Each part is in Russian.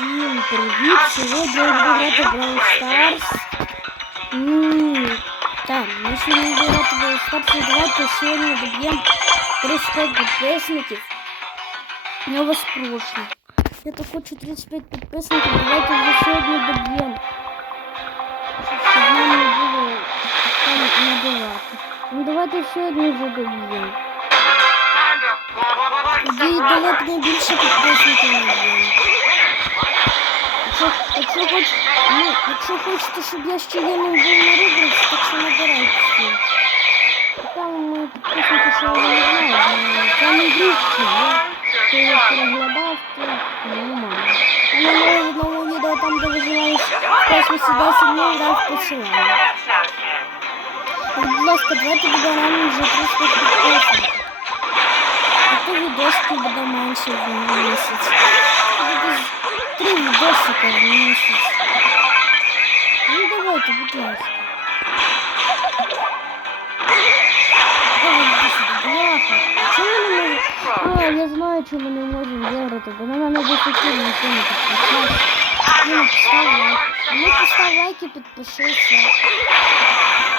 Всім привіт! Сьогодні я буду грати в Brawl Stars. М, Так, ми сьогодні будемо грати в Brawl Stars. і Давайте сьогодні доб'ємо 35 підписників. Я вас прошу. Я так хочу 35 підписників. Давайте вже сьогодні доб'ємо. Щоб нам не було там набивати. Ну давайте сьогодні вже доб'ємо. Тоді давайте найбільше підписників наб'ємо. Якщо, якщо, хоч, ну, якщо хочете, щоб я ще є не був на рубриці, так що набирайте всі. Там мої підписники, що я не знаю, ну, це не друзі, я хто його переглядав, то нормально. А на моєму одному відео, там, де виживаєш в космосі 10 днів, дав посилання. Так, Будь ласка, давайте буде рано вже 300 підписників. А то відоски буде менше в місяць. Буде з- три відосика в місяць. Ну давайте, будь ласка. Ой, досить, бляха. Чому ми не можемо? А, я знаю, чому ми не можемо виграти, бо на мене до сих пір ніхто не підписався. Ну, постав лайк. Ну, постав лайк і підпишися.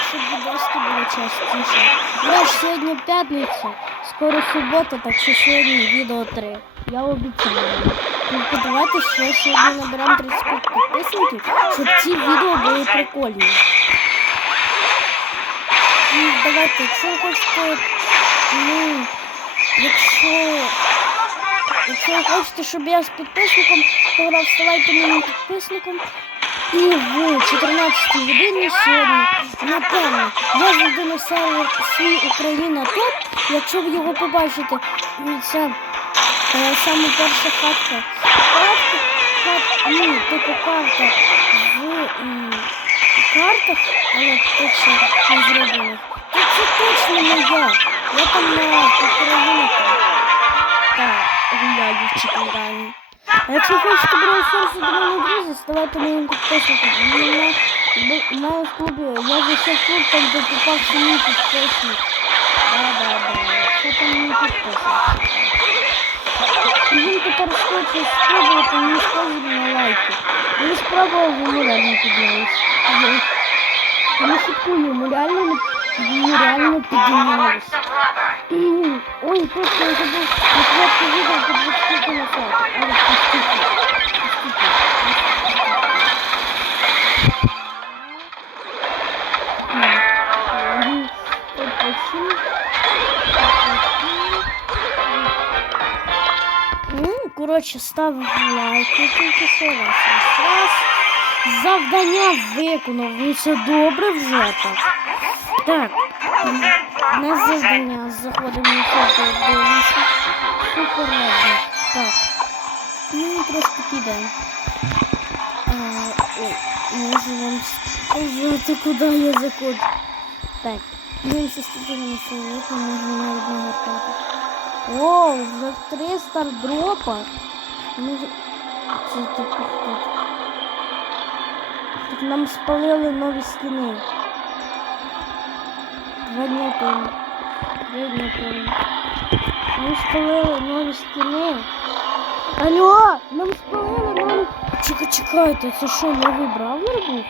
Щоб відоски було частіше. Знаєш, сьогодні п'ятниця, скоро субота, так що сьогодні відео 3. Я обіцяю. Тільки давайте ще сьогодні наберемо 35 підписників, щоб ці відео були прикольні. І давайте, якщо ви хочете, ну, якщо, якщо ви хочете, щоб я з підписником пограв, ставайте моїм підписником. І в 14 годині сьогодні, напевно, я зайду на сервер свій Україна топ. Якщо ви його побачите, це е, саме перша хатка. Хатка, хат, ну, типу карта в м, картах, але ще не зроблено. То це точно не я. Я там на Україні так. Так, гуляю в чекандані. А якщо хочете брати серце до мене друзі, ставайте моїм підписником. У мене у мене в клубі, я зайшов в клуб, там де попався мій підписник. Да-да-да, що там мій підписник. І він тепер хоче спробувати мені схожі на лайки. Він спробував, йому реально піднялись. Я не шуткую, йому реально, йому реально піднялись. Ой, просто я забув відкрити відео під відкрити на сайті. Але постійно. Коротше, став лайки тільки що раз, раз, раз. Завдання виконав. Ну це добре вже так. Так. На завдання заходимо на фото, дивимося. Супер ладно. Так. Ну, трошки підемо. А, ой, можу вам сказати, куди я заходжу. Так, дивимося, скільки на сьогодні можна навіть не гортати. О, вже три стардропа. Ну, це типу хто? Так нам спалили нові скини. Два дня тому. Три дня тому. Нам спалили нові скини. Алло, нам спалили нові. Чекай, чекайте, це що, новий бравлер був?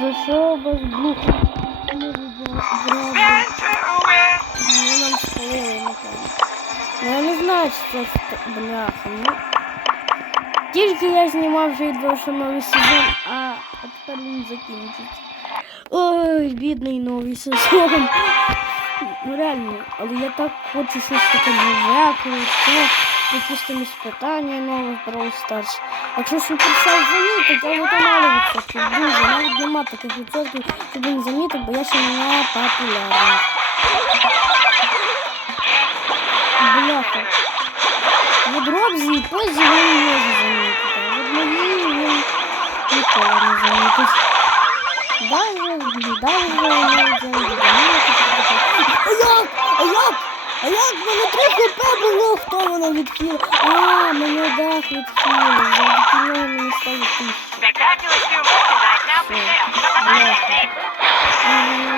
За що без блуха? Новий бравлер. Ну, нам спалили, напевно. Ну, я не знаю, чи це ст- бляха. Ну, тільки я знімав вже відео, що новий сезон, а він закінчиться. Ой, бідний новий сезон. Ну реально, але я так хочу щось таке нове, круте, допустимо, питання нове в Brawl Stars. Якщо Supercell замітить, я на відсотків. Дуже, навіть нема таких відсотків, щоб він замітив, бо я ще не популярний. Бляха. Вот Робзі і Позі він може замітити. От мої він ніколи не замітить. Даже, даже навіть замітити. А як? А як? А як? Мене 3 хп було, хто мене відхилив? А, мене дах відхилив. Я відхилив, мені стало тисячу. Spectacular new merchandise now for sale. Come on, Бляха. Dave.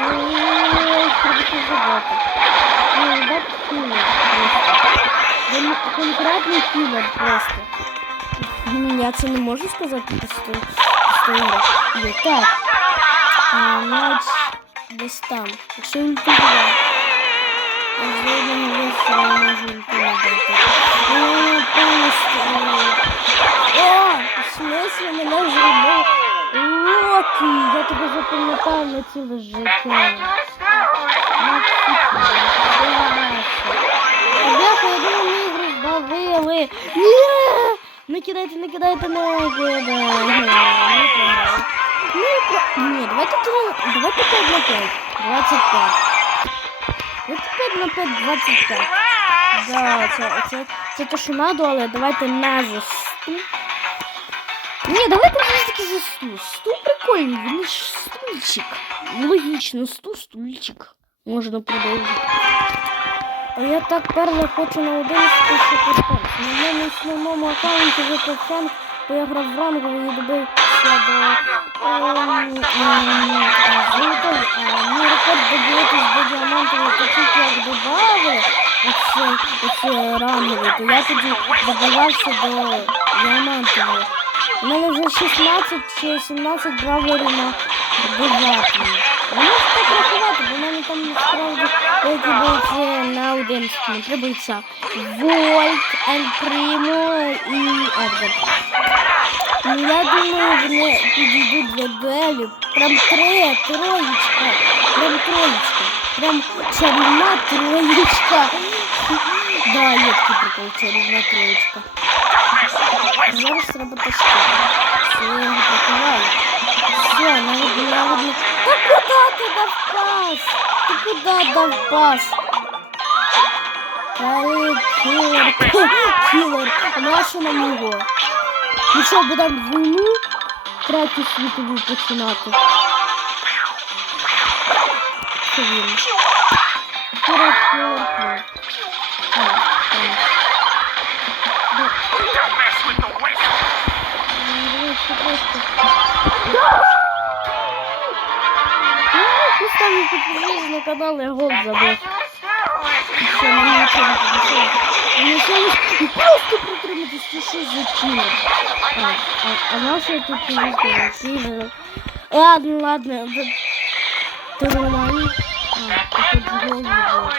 Ой, треба це забрати. Ну, дати хилив просто. Він конкретний кілер просто. М, Я це не можу сказати просто. просто є. Так. А, м'яч десь там. Якщо він туди. Можливо, не вийшло, я можу він туди дати. Ну, повністю. О, в смислі мене зробив. Локі, я тебе запам'ятав на ціле життя. Ребята, я думаю, ми ігру збавили. Ні! Не кидайте, не кидайте, не кидайте. Не програли. Не про... Ні, давайте три- давайте 5 на 5. 25. Давайте 5 на 5, 25. Да, це, це, це те, що надо, але давайте на за 100. Ні, давайте все ж таки за 100. 100 прикольний, він ж стульчик. Логічно, 100 стульчик. Можна продовжити. А я так перше хочу на 11 тисяч перс. На моєму основному аккаунті випав франк, бо я грав в ранговий і добився до ем, ем, золотого. А мій рекорд добитись до діамантового, то тільки як додали оце, оце ранговий, то я тоді добивався до діамантового. У мене вже 16 чи 17 бравлерів на 9. Не можу так рахувати, бо в мене там насправді деякі бойці на 11 не требуються. Вольт, Ель Примо і Едгар. Ну, я думаю, вони підійдуть для дуелі. Прям три, троєчка. Прям троєчка. Прям чарівна троєчка. Да, є такий прикол, чарівна троєчка. Зараз треба тащити. Все, я його прикриваю. Все, навіть навіть. Та куди ти дав пас? Ти куди дав пас? Ай, кілер, кілер, нащо нам його? Ну що, будемо війну третю світову починати? Що він? Кілер, кілер, кілер. просто. Ну, поставлю підписуйтесь на канал, я гол забив. Все, мені нічого не підійшло. Мені ще і просто притриматись, ти що за кілер? А, а, а наша тут кілер, кілер. Ладно, ладно. ви- Ти нормальний? А, ти хоч гол забив.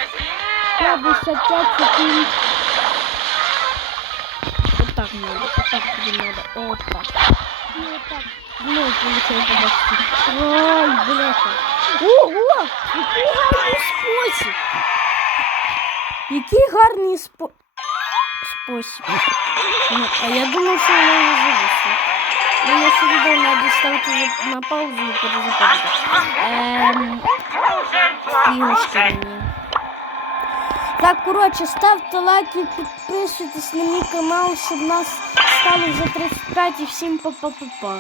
55 секунд. Вот так надо, вот так тебе надо, вот так. Ну, вот так. Ну, получается почти. Ой, бляха. Ого, який гарний спосіб. Який гарний спо... спосіб. Ну, а я думав, що вона не зависла. Ну, це відео треба ставити на паузу і перезаходити. Ем, іграшки мені. Так, коротше, ставте лайки, підписуйтесь на мій канал, щоб нас стало вже 35 і всім па-па-па-па.